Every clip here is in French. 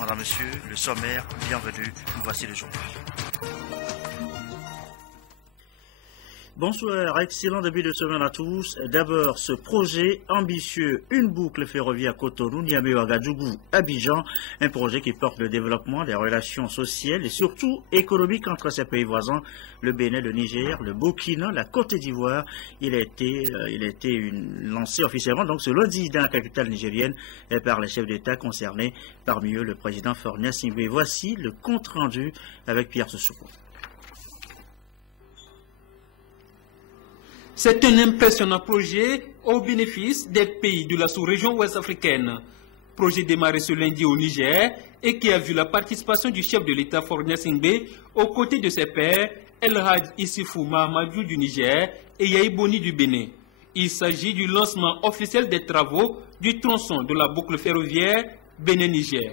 Madame, Monsieur, le sommaire, bienvenue, voici le journal. Bonsoir, excellent début de semaine à tous. D'abord, ce projet ambitieux, une boucle ferroviaire Cotonou, Niamey, Ouagadougou, Abidjan, un projet qui porte le développement des relations sociales et surtout économiques entre ces pays voisins, le Bénin, le Niger, le Burkina, la Côte d'Ivoire. Il a été lancé officiellement donc ce lundi dans la capitale nigérienne par les chefs d'État concernés, parmi eux le président Faure Gnassingbé. Voici le compte rendu avec Pierre Soussoukou. C'est un impressionnant projet au bénéfice des pays de la sous-région ouest-africaine. Projet démarré ce lundi au Niger et qui a vu la participation du chef de l'État Faure Gnassingbé aux côtés de ses pairs El Hadj Issifou Mahamadou du Niger et Yahi Boni du Bénin. Il s'agit du lancement officiel des travaux du tronçon de la boucle ferroviaire Bénin-Niger.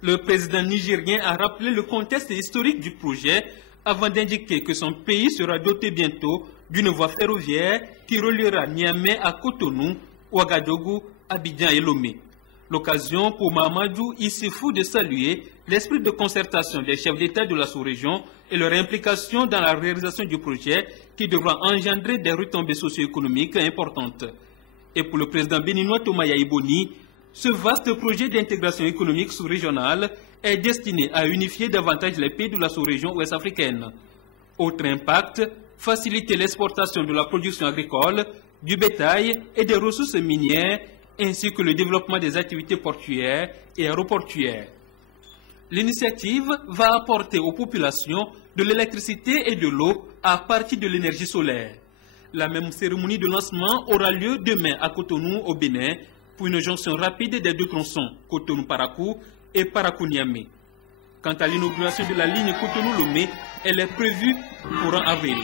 Le président nigérien a rappelé le contexte historique du projet avant d'indiquer que son pays sera doté bientôt d'une voie ferroviaire qui reliera Niamey à Cotonou, Ouagadougou, Abidjan et Lomé. L'occasion pour Mahamadou Issifou de saluer l'esprit de concertation des chefs d'État de la sous-région et leur implication dans la réalisation du projet qui devra engendrer des retombées socio-économiques importantes. Et pour le président béninois Thomas Yahi Boni, ce vaste projet d'intégration économique sous-régionale est destiné à unifier davantage les pays de la sous-région ouest-africaine. Autre impact, faciliter l'exportation de la production agricole, du bétail et des ressources minières, ainsi que le développement des activités portuaires et aéroportuaires. L'initiative va apporter aux populations de l'électricité et de l'eau à partir de l'énergie solaire. La même cérémonie de lancement aura lieu demain à Cotonou, au Bénin, pour une jonction rapide des deux tronçons, Cotonou-Parakou et Parakou-Niamey. Quant à l'inauguration de la ligne Cotonou-Lomé, elle est prévue courant avril.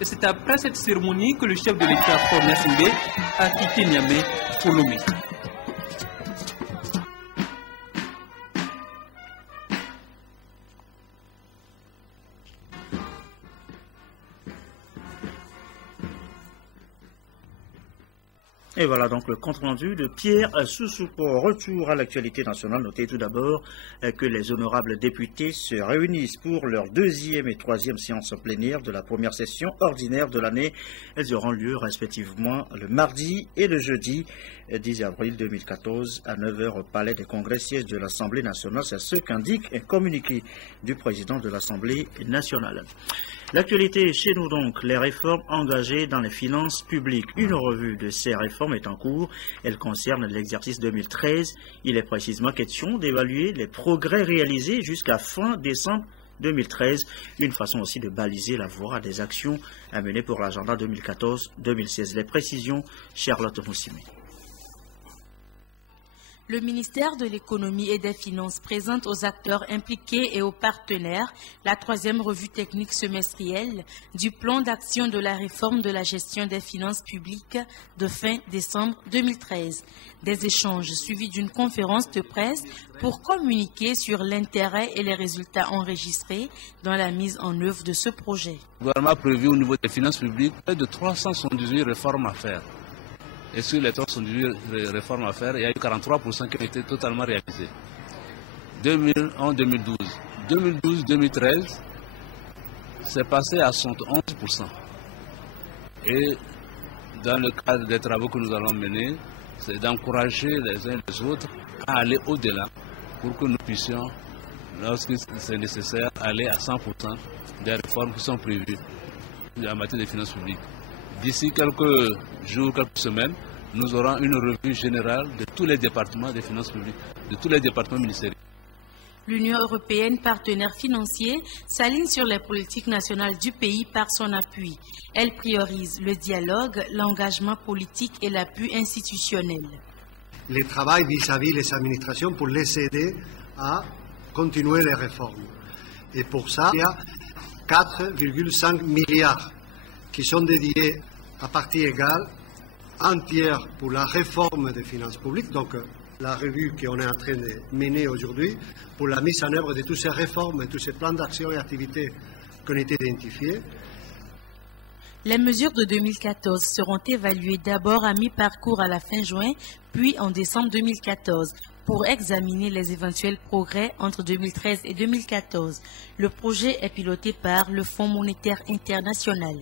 Et c'est après cette cérémonie que le chef de l'État, Faure Gnassingbé, a quitté Niamey pour Lomé. Et voilà donc le compte rendu de Pierre Soussoukou. Retour à l'actualité nationale. Notez tout d'abord que les honorables députés se réunissent pour leur deuxième et troisième séance plénière de la première session ordinaire de l'année. Elles auront lieu respectivement le mardi et le jeudi 10 avril 2014 à 9h au Palais des Congrès, siège de l'Assemblée nationale. C'est ce qu'indique un communiqué du président de l'Assemblée nationale. L'actualité chez nous donc, les réformes engagées dans les finances publiques. Une revue de ces réformes est en cours. Elle concerne l'exercice 2013. Il est précisément question d'évaluer les progrès réalisés jusqu'à fin décembre 2013. Une façon aussi de baliser la voie à des actions à mener pour l'agenda 2014-2016. Les précisions, Charlotte Moussimi. Le ministère de l'Économie et des Finances présente aux acteurs impliqués et aux partenaires la troisième revue technique semestrielle du plan d'action de la réforme de la gestion des finances publiques de fin décembre 2013. Des échanges suivis d'une conférence de presse pour communiquer sur l'intérêt et les résultats enregistrés dans la mise en œuvre de ce projet. Le gouvernement a prévu au niveau des finances publiques près de 378 réformes à faire. Et sur les 378 réformes à faire, il y a eu 43% qui ont été totalement réalisées. En 2012. 2012-2013, c'est passé à 71%. Et dans le cadre des travaux que nous allons mener, c'est d'encourager les uns et les autres à aller au-delà pour que nous puissions, lorsque c'est nécessaire, aller à 100% des réformes qui sont prévues en matière de finances publiques. D'ici quelques jours, quelques semaines, nous aurons une revue générale de tous les départements des finances publiques, de tous les départements ministériels. L'Union européenne, partenaire financier, s'aligne sur les politiques nationales du pays par son appui. Elle priorise le dialogue, l'engagement politique et l'appui institutionnel. Le travail vis-à-vis des administrations pour les aider à continuer les réformes. Et pour ça, il y a 4,5 milliards qui sont dédiés à partie égale, entière pour la réforme des finances publiques, donc la revue qu'on est en train de mener aujourd'hui, pour la mise en œuvre de toutes ces réformes et tous ces plans d'action et activités qui ont été identifiés. Les mesures de 2014 seront évaluées d'abord à mi-parcours à la fin juin, puis en décembre 2014, pour examiner les éventuels progrès entre 2013 et 2014. Le projet est piloté par le Fonds monétaire international.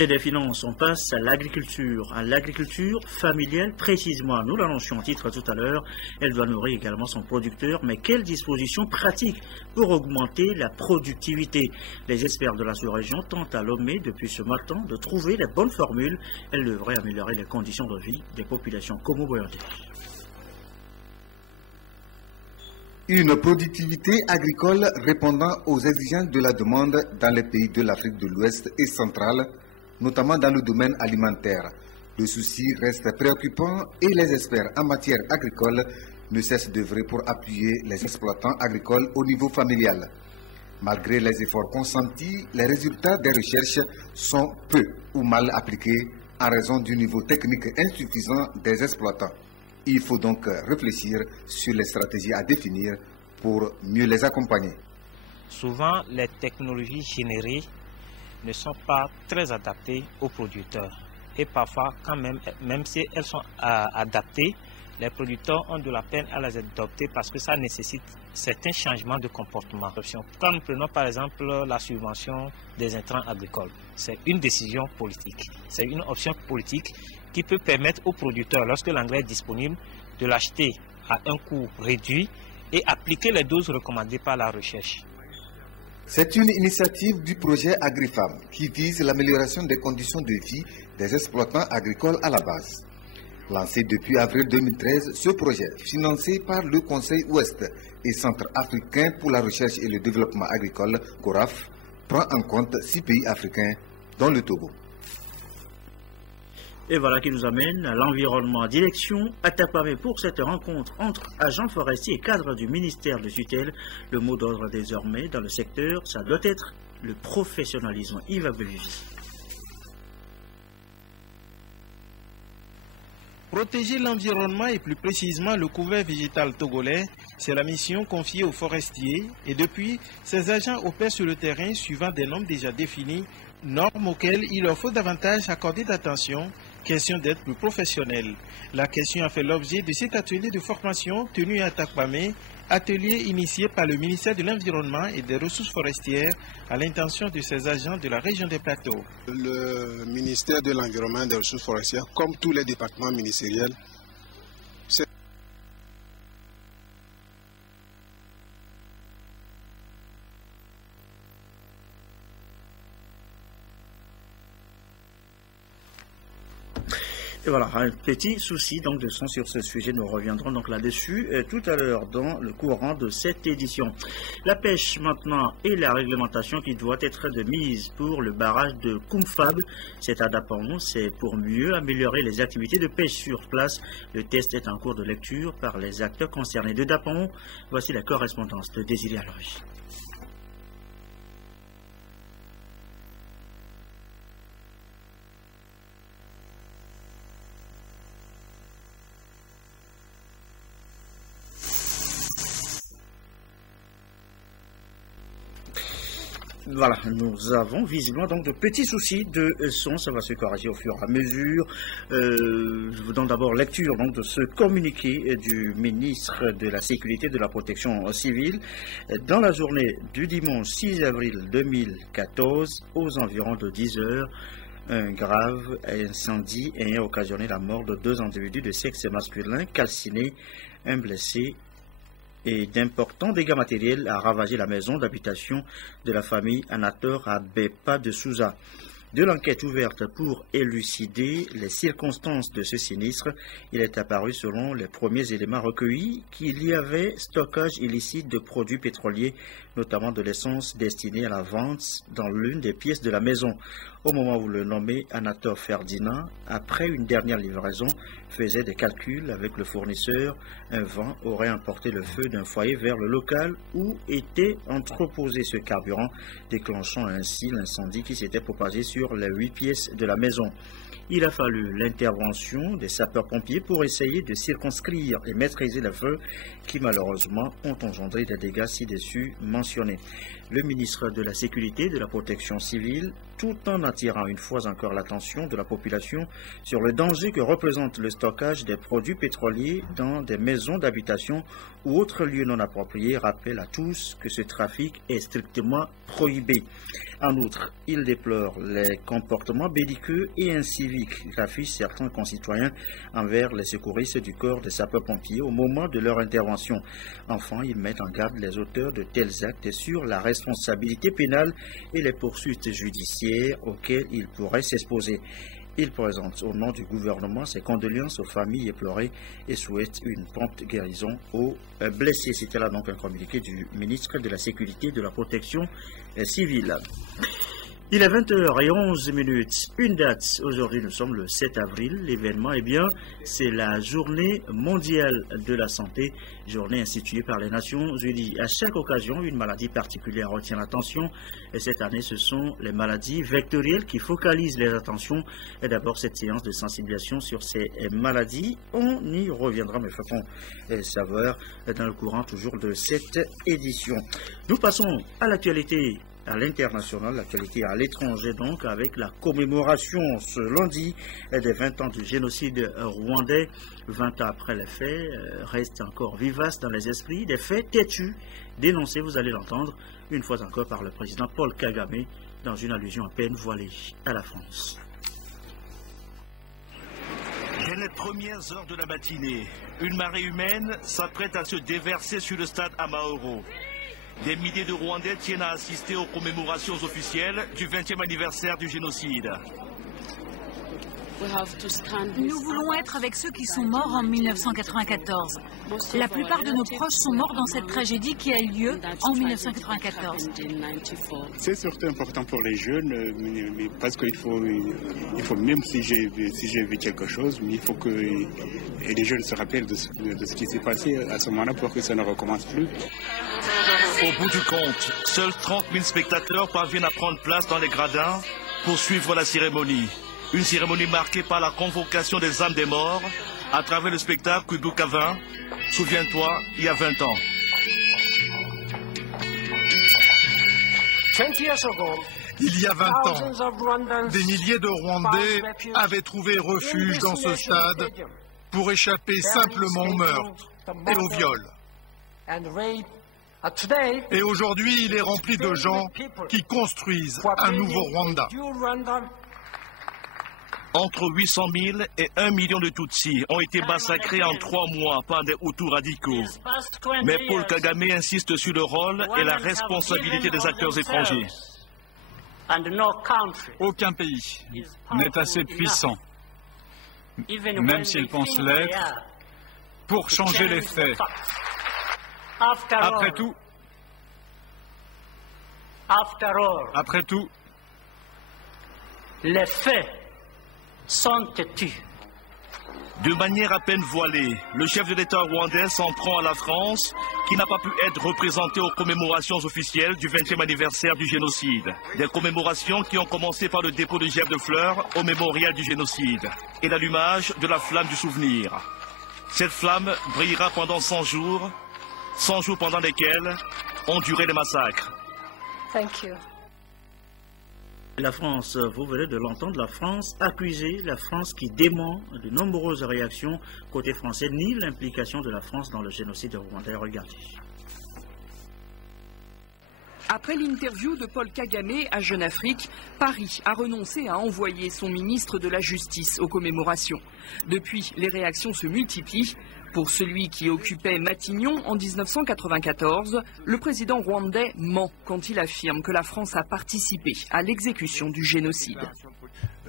Et des finances, on passe à l'agriculture. À l'agriculture familiale, précisément, nous l'annoncions en titre tout à l'heure, elle doit nourrir également son producteur, mais quelles dispositions pratiques pour augmenter la productivité? Les experts de la sous-région tentent à l'OME depuis ce matin de trouver les bonnes formules. Elles devraient améliorer les conditions de vie des populations como-boyantaises. Une productivité agricole répondant aux exigences de la demande dans les pays de l'Afrique de l'Ouest et centrale, notamment dans le domaine alimentaire. Le souci reste préoccupant et les experts en matière agricole ne cessent d'œuvrer pour appuyer les exploitants agricoles au niveau familial. Malgré les efforts consentis, les résultats des recherches sont peu ou mal appliqués en raison du niveau technique insuffisant des exploitants. Il faut donc réfléchir sur les stratégies à définir pour mieux les accompagner. Souvent, les technologies générées ne sont pas très adaptées aux producteurs. Et parfois, quand même si elles sont adaptées, les producteurs ont de la peine à les adopter parce que ça nécessite certains changements de comportement. Quand nous prenons par exemple la subvention des intrants agricoles, c'est une décision politique. C'est une option politique qui peut permettre aux producteurs, lorsque l'engrais est disponible, de l'acheter à un coût réduit et appliquer les doses recommandées par la recherche. C'est une initiative du projet AgriFarm qui vise l'amélioration des conditions de vie des exploitants agricoles à la base. Lancé depuis avril 2013, ce projet, financé par le Conseil Ouest et Centre africain pour la recherche et le développement agricole, CORAF, prend en compte 6 pays africains, dont le Togo. Et voilà qui nous amène à l'environnement. Direction Atapamé pour cette rencontre entre agents forestiers et cadres du ministère de tutelle. Le mot d'ordre désormais dans le secteur, ça doit être le professionnalisme. Yves Abelivi. Protéger l'environnement et plus précisément le couvert végétal togolais, c'est la mission confiée aux forestiers et depuis, ces agents opèrent sur le terrain suivant des normes déjà définies, normes auxquelles il leur faut davantage accorder d'attention, question d'être plus professionnel. La question a fait l'objet de cet atelier de formation tenu à Takpamé, atelier initié par le ministère de l'Environnement et des Ressources forestières à l'intention de ces agents de la région des Plateaux. Le ministère de l'Environnement et des Ressources forestières, comme tous les départements ministériels, Et voilà, un petit souci donc de son sur ce sujet. Nous reviendrons donc là-dessus tout à l'heure dans le courant de cette édition. La pêche maintenant et la réglementation qui doit être de mise pour le barrage de Koumfab. C'est à Dapamon, c'est pour mieux améliorer les activités de pêche sur place. Le test est en cours de lecture par les acteurs concernés. De Dapamon, voici la correspondance de Désiré Aloy. Voilà, nous avons visiblement donc de petits soucis de son, ça va se corriger au fur et à mesure. Je vous donne d'abord lecture donc de ce communiqué du ministre de la Sécurité et de la Protection civile. Dans la journée du dimanche 6 avril 2014, aux environs de 10 heures, un grave incendie ayant occasionné la mort de 2 individus de sexe masculin calcinés, un blessé et d'importants dégâts matériels a ravagé la maison d'habitation de la famille Anator à Bepa de Souza. De l'enquête ouverte pour élucider les circonstances de ce sinistre, il est apparu selon les premiers éléments recueillis qu'il y avait stockage illicite de produits pétroliers, notamment de l'essence destinée à la vente dans l'une des pièces de la maison. Au moment où le nommé Anator Ferdinand, après une dernière livraison, faisait des calculs avec le fournisseur, un vent aurait emporté le feu d'un foyer vers le local où était entreposé ce carburant, déclenchant ainsi l'incendie qui s'était propagé sur les 8 pièces de la maison. Il a fallu l'intervention des sapeurs-pompiers pour essayer de circonscrire et maîtriser le feu qui malheureusement ont engendré des dégâts ci-dessus mentionnés. Le ministre de la Sécurité et de la Protection civile, tout en attirant une fois encore l'attention de la population sur le danger que représente le stockage des produits pétroliers dans des maisons d'habitation ou autres lieux non appropriés, rappelle à tous que ce trafic est strictement prohibé. En outre, il déplore les comportements belliqueux et inciviques qu'affichent certains concitoyens envers les secouristes du corps des sapeurs-pompiers au moment de leur intervention. Enfin, il met en garde les auteurs de tels actes sur la responsabilité pénale et les poursuites judiciaires auxquelles ils pourraient s'exposer. Il présente au nom du gouvernement ses condoléances aux familles éplorées et souhaite une prompte guérison aux blessés. C'était là donc un communiqué du ministre de la Sécurité et de la Protection civile. Il est 20h11, une date. Aujourd'hui, nous sommes le 7 avril. L'événement, c'est la journée mondiale de la santé, journée instituée par les Nations Unies. À chaque occasion, une maladie particulière retient l'attention. Et cette année, ce sont les maladies vectorielles qui focalisent les attentions. Et d'abord, cette séance de sensibilisation sur ces maladies, on y reviendra, mais faisons savoir dans le courant toujours de cette édition. Nous passons à l'actualité à l'international, l'actualité à l'étranger donc, avec la commémoration ce lundi des 20 ans du génocide rwandais. 20 ans après les faits, restent encore vivaces dans les esprits des faits têtus, dénoncés, vous allez l'entendre, une fois encore par le président Paul Kagame, dans une allusion à peine voilée à la France. Dès les premières heures de la matinée, une marée humaine s'apprête à se déverser sur le stade Amahoro. Des milliers de Rwandais tiennent à assister aux commémorations officielles du 20e anniversaire du génocide. Nous voulons être avec ceux qui sont morts en 1994. La plupart de nos proches sont morts dans cette tragédie qui a eu lieu en 1994. C'est surtout important pour les jeunes, mais parce qu'il faut, même si j'ai vu quelque chose, mais il faut que les jeunes se rappellent de ce qui s'est passé à ce moment-là pour que ça ne recommence plus. Au bout du compte, seuls 30 000 spectateurs parviennent à prendre place dans les gradins pour suivre la cérémonie. Une cérémonie marquée par la convocation des âmes des morts à travers le spectacle Kudu Kavin. Souviens-toi, il y a 20 ans. Il y a 20 ans, des milliers de Rwandais avaient trouvé refuge dans ce stade pour échapper simplement au meurtre et au viol. Et aujourd'hui, il est rempli de gens qui construisent un nouveau Rwanda. Entre 800 000 et 1 million de Tutsis ont été massacrés en 3 mois par des Hutus radicaux. Mais Paul Kagame insiste sur le rôle et la responsabilité des acteurs étrangers. Aucun pays n'est assez puissant, même s'il pense l'être, pour changer les faits. Après tout, les faits sont têtus. De manière à peine voilée, le chef de l'État rwandais s'en prend à la France, qui n'a pas pu être représentée aux commémorations officielles du 20e anniversaire du génocide. Des commémorations qui ont commencé par le dépôt de gerbes de fleurs au mémorial du génocide et l'allumage de la flamme du souvenir. Cette flamme brillera pendant 100 jours pendant lesquels ont duré les massacres. Thank you. La France, vous venez de l'entendre, la France accusée, la France qui dément de nombreuses réactions côté français, ni l'implication de la France dans le génocide rwandais. Regardez. Après l'interview de Paul Kagame à Jeune Afrique, Paris a renoncé à envoyer son ministre de la Justice aux commémorations. Depuis, les réactions se multiplient. Pour celui qui occupait Matignon en 1994, le président rwandais ment quand il affirme que la France a participé à l'exécution du génocide.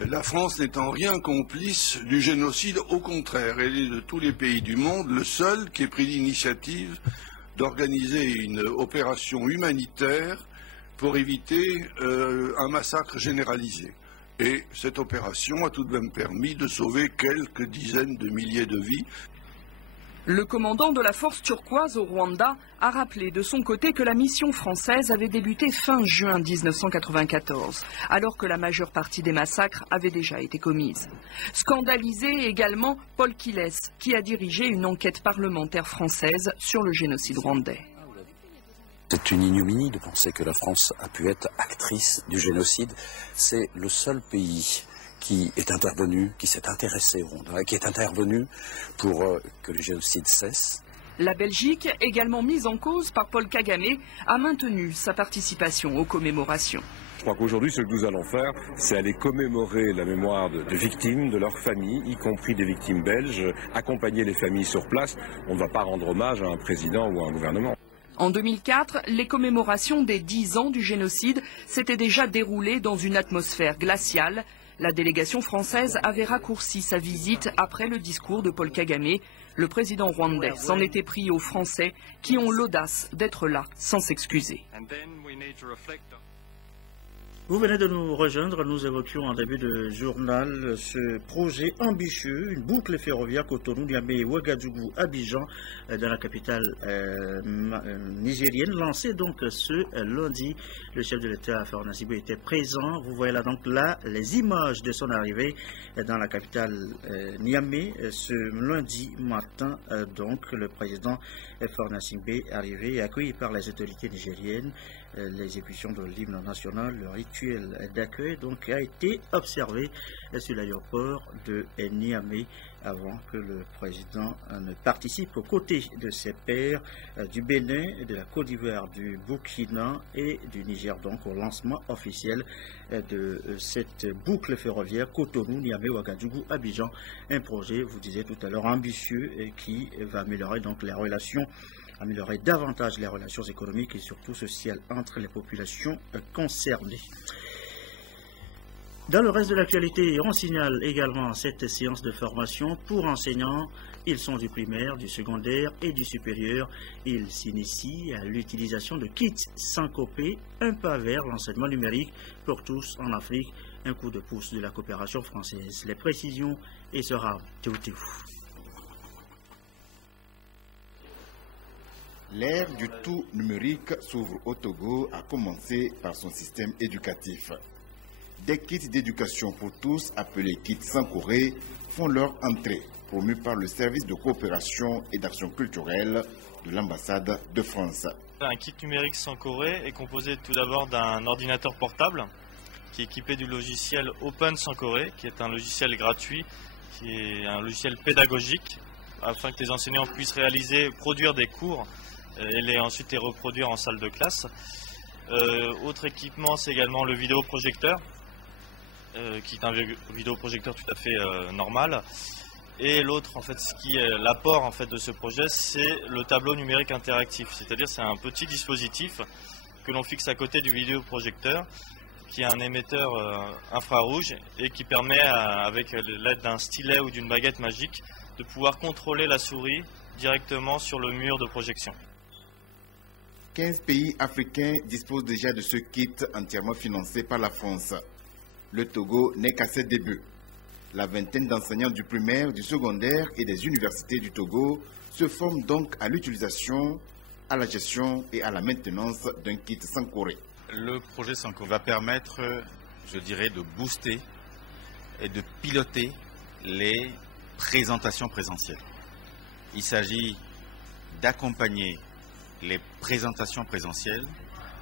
La France n'est en rien complice du génocide, au contraire, elle est de tous les pays du monde le seul qui ait pris l'initiative d'organiser une opération humanitaire pour éviter un massacre généralisé. Et cette opération a tout de même permis de sauver quelques dizaines de milliers de vies. Le commandant de la force turquoise au Rwanda a rappelé de son côté que la mission française avait débuté fin juin 1994, alors que la majeure partie des massacres avait déjà été commise. Scandalisé également Paul Kiles, qui a dirigé une enquête parlementaire française sur le génocide rwandais. C'est une ignominie de penser que la France a pu être actrice du génocide. C'est le seul pays qui est intervenu, qui s'est intéressé au Rwanda, qui est intervenu pour que le génocide cesse. La Belgique, également mise en cause par Paul Kagame, a maintenu sa participation aux commémorations. Je crois qu'aujourd'hui, ce que nous allons faire, c'est aller commémorer la mémoire de victimes, de leurs familles, y compris des victimes belges, accompagner les familles sur place. On ne va pas rendre hommage à un président ou à un gouvernement. En 2004, les commémorations des 10 ans du génocide s'étaient déjà déroulées dans une atmosphère glaciale. La délégation française avait raccourci sa visite après le discours de Paul Kagame. Le président rwandais s'en était pris aux Français qui ont l'audace d'être là sans s'excuser. Vous venez de nous rejoindre, nous évoquions en début de journal ce projet ambitieux, une boucle ferroviaire Cotonou-Niamey, Ouagadougou, Abidjan, dans la capitale nigérienne, lancée donc ce lundi. Le chef de l'État, Faure Gnassingbé, était présent. Vous voyez là donc les images de son arrivée dans la capitale Niamey ce lundi matin. Donc le président Faure Gnassingbé arrivé et accueilli par les autorités nigériennes. L'exécution de l'hymne national, le rituel d'accueil donc a été observé sur l'aéroport de Niamey avant que le président ne participe aux côtés de ses pairs du Bénin, de la Côte d'Ivoire, du Burkina et du Niger, donc au lancement officiel de cette boucle ferroviaire Cotonou, Niamey, Ouagadougou, Abidjan, un projet, vous disiez tout à l'heure, ambitieux et qui va améliorer donc les relations, améliorer davantage les relations économiques et surtout sociales entre les populations concernées. Dans le reste de l'actualité, on signale également cette séance de formation pour enseignants. Ils sont du primaire, du secondaire et du supérieur. Ils s'initient à l'utilisation de kits syncopés, un pas vers l'enseignement numérique pour tous en Afrique, un coup de pouce de la coopération française. Les précisions et sera Théotéou. L'ère du tout numérique s'ouvre au Togo, à commencer par son système éducatif. Des kits d'éducation pour tous, appelés kits Sankoré, font leur entrée, promus par le service de coopération et d'action culturelle de l'ambassade de France. Un kit numérique Sankoré est composé tout d'abord d'un ordinateur portable qui est équipé du logiciel Open Sankoré, qui est un logiciel gratuit, qui est un logiciel pédagogique, afin que les enseignants puissent produire des cours et ensuite les reproduire en salle de classe. Autre équipement, c'est également le vidéoprojecteur, qui est un vidéoprojecteur tout à fait normal. Et l'autre, en fait, ce qui est l'apport en fait de ce projet, c'est le tableau numérique interactif. C'est-à-dire, c'est un petit dispositif que l'on fixe à côté du vidéoprojecteur, qui a un émetteur infrarouge et qui permet, avec l'aide d'un stylet ou d'une baguette magique, de pouvoir contrôler la souris directement sur le mur de projection. 15 pays africains disposent déjà de ce kit entièrement financé par la France. Le Togo n'est qu'à ses débuts. La vingtaine d'enseignants du primaire, du secondaire et des universités du Togo se forment donc à l'utilisation, à la gestion et à la maintenance d'un kit Sankoré. Le projet Sankoré va permettre, je dirais, de booster et de piloter les présentations présentielles. Il s'agit d'accompagner les présentations présentielles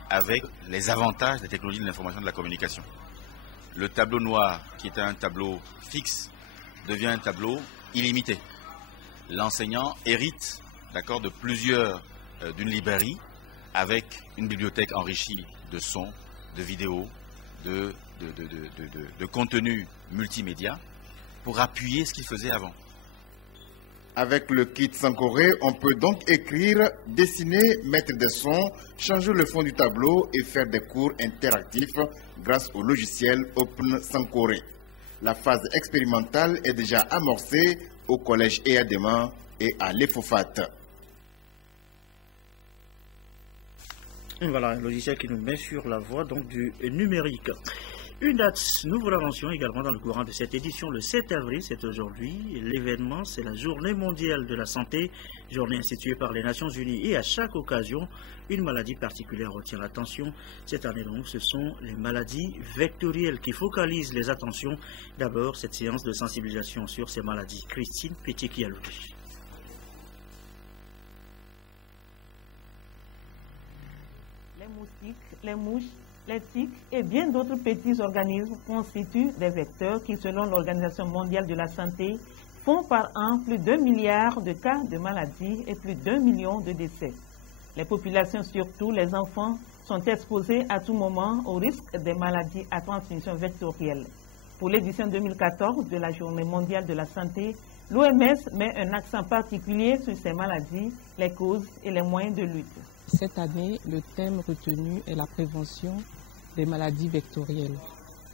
avec les avantages des technologies de l'information et de la communication. Le tableau noir, qui était un tableau fixe, devient un tableau illimité. L'enseignant hérite d'une librairie avec une bibliothèque enrichie de sons, de vidéos, de contenus multimédia pour appuyer ce qu'il faisait avant. Avec le kit Sankoré, on peut donc écrire, dessiner, mettre des sons, changer le fond du tableau et faire des cours interactifs grâce au logiciel Open Sankoré. La phase expérimentale est déjà amorcée au collège EADEMA et à l'EFOFAT. Et voilà un logiciel qui nous met sur la voie donc du numérique. Une date, nous vous l'annoncions également dans le courant de cette édition, le 7 avril, c'est aujourd'hui. L'événement, c'est la Journée mondiale de la santé, journée instituée par les Nations Unies. Et à chaque occasion, une maladie particulière retient l'attention. Cette année donc, ce sont les maladies vectorielles qui focalisent les attentions. D'abord, cette séance de sensibilisation sur ces maladies. Christine Petit-Kialouki. moustiques, les mouches, les tiques et bien d'autres petits organismes constituent des vecteurs qui, selon l'Organisation mondiale de la santé, font par an plus d'1 milliard de cas de maladies et plus d'1 million de décès. Les populations, surtout les enfants, sont exposés à tout moment au risque des maladies à transmission vectorielle. Pour l'édition 2014 de la Journée mondiale de la santé, l'OMS met un accent particulier sur ces maladies, les causes et les moyens de lutte. Cette année, le thème retenu est la prévention des maladies vectorielles.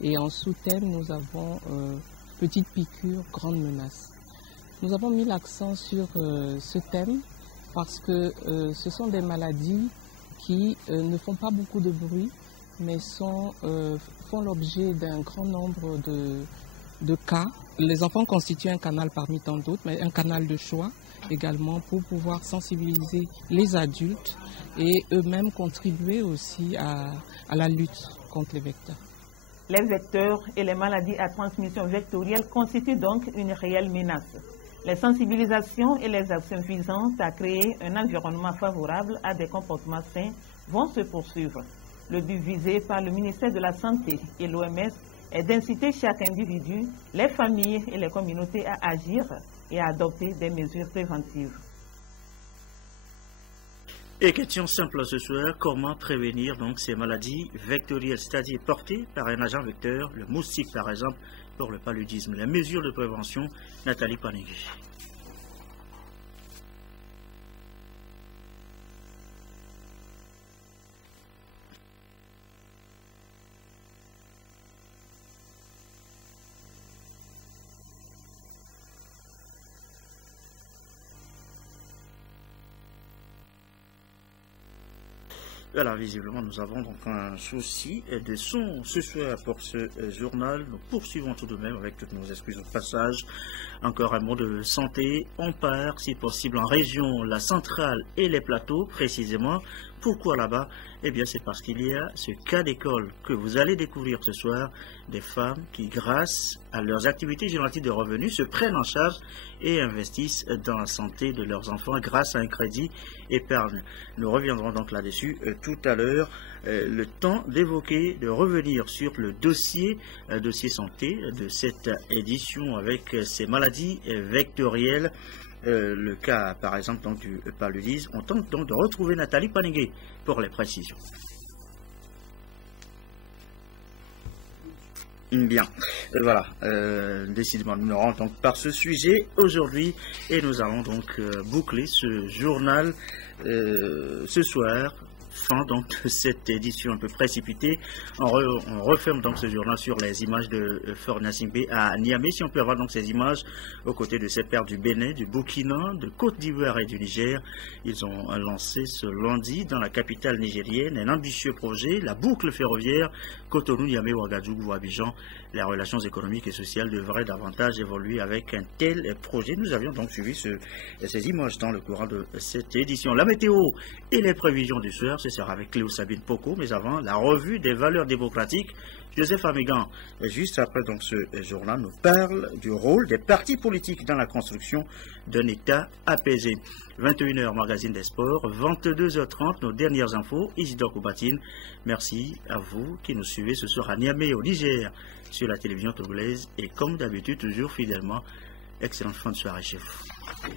Et en sous-thème, nous avons petite piqûre, grande menace. Nous avons mis l'accent sur ce thème parce que ce sont des maladies qui ne font pas beaucoup de bruit, mais font l'objet d'un grand nombre de cas. Les enfants constituent un canal parmi tant d'autres, mais un canal de choix également pour pouvoir sensibiliser les adultes et eux-mêmes contribuer aussi à la lutte contre les vecteurs. Les vecteurs et les maladies à transmission vectorielle constituent donc une réelle menace. Les sensibilisations et les actions visant à créer un environnement favorable à des comportements sains vont se poursuivre. Le but visé par le ministère de la Santé et l'OMS est d'inciter chaque individu, les familles et les communautés à agir et à adopter des mesures préventives. Et question simple ce soir, comment prévenir donc ces maladies vectorielles, c'est-à-dire portées par un agent vecteur, le moustique par exemple, pour le paludisme. Les mesures de prévention, Nathalie Panegui. Voilà, visiblement, nous avons donc un souci de son ce soir pour ce journal. Nous poursuivons tout de même avec toutes nos excuses au passage. Encore un mot de santé. On part, si possible, en région, la centrale et les plateaux, précisément. Pourquoi là-bas? Eh bien, c'est parce qu'il y a ce cas d'école que vous allez découvrir ce soir, des femmes qui, grâce à leurs activités génératives de revenus, se prennent en charge et investissent dans la santé de leurs enfants grâce à un crédit épargne. Nous reviendrons donc là-dessus tout à l'heure. Le temps d'évoquer, de revenir sur le dossier santé de cette édition avec ces maladies vectorielles. Le cas, par exemple, donc, du paludisme. On tente donc de retrouver Nathalie Panegui pour les précisions. Bien, voilà, décidément, nous n'aurons donc par ce sujet aujourd'hui et nous allons donc boucler ce journal ce soir. Fin donc de cette édition un peu précipitée. On referme donc ce journal sur les images de Fort Gnassingbé à Niamey. Si on peut avoir donc ces images aux côtés de ces pères du Bénin, du Burkina, de Côte d'Ivoire et du Niger. Ils ont lancé ce lundi dans la capitale nigérienne un ambitieux projet, la boucle ferroviaire Cotonou, Niamey, Ouagadougou, Abidjan. Les relations économiques et sociales devraient davantage évoluer avec un tel projet. Nous avions donc suivi ces images dans le courant de cette édition. La météo et les prévisions du soir, ce sera avec Cléo Sabine Poko, mais avant, la revue des valeurs démocratiques. Joseph Amigan, juste après donc ce journal, nous parle du rôle des partis politiques dans la construction d'un État apaisé. 21h, magazine des sports, 22h30, nos dernières infos, Isidore Koubatine. Merci à vous qui nous suivez ce soir à Niamey, au Niger, sur la télévision togolaise et comme d'habitude, toujours fidèlement, excellente fin de soirée chez vous.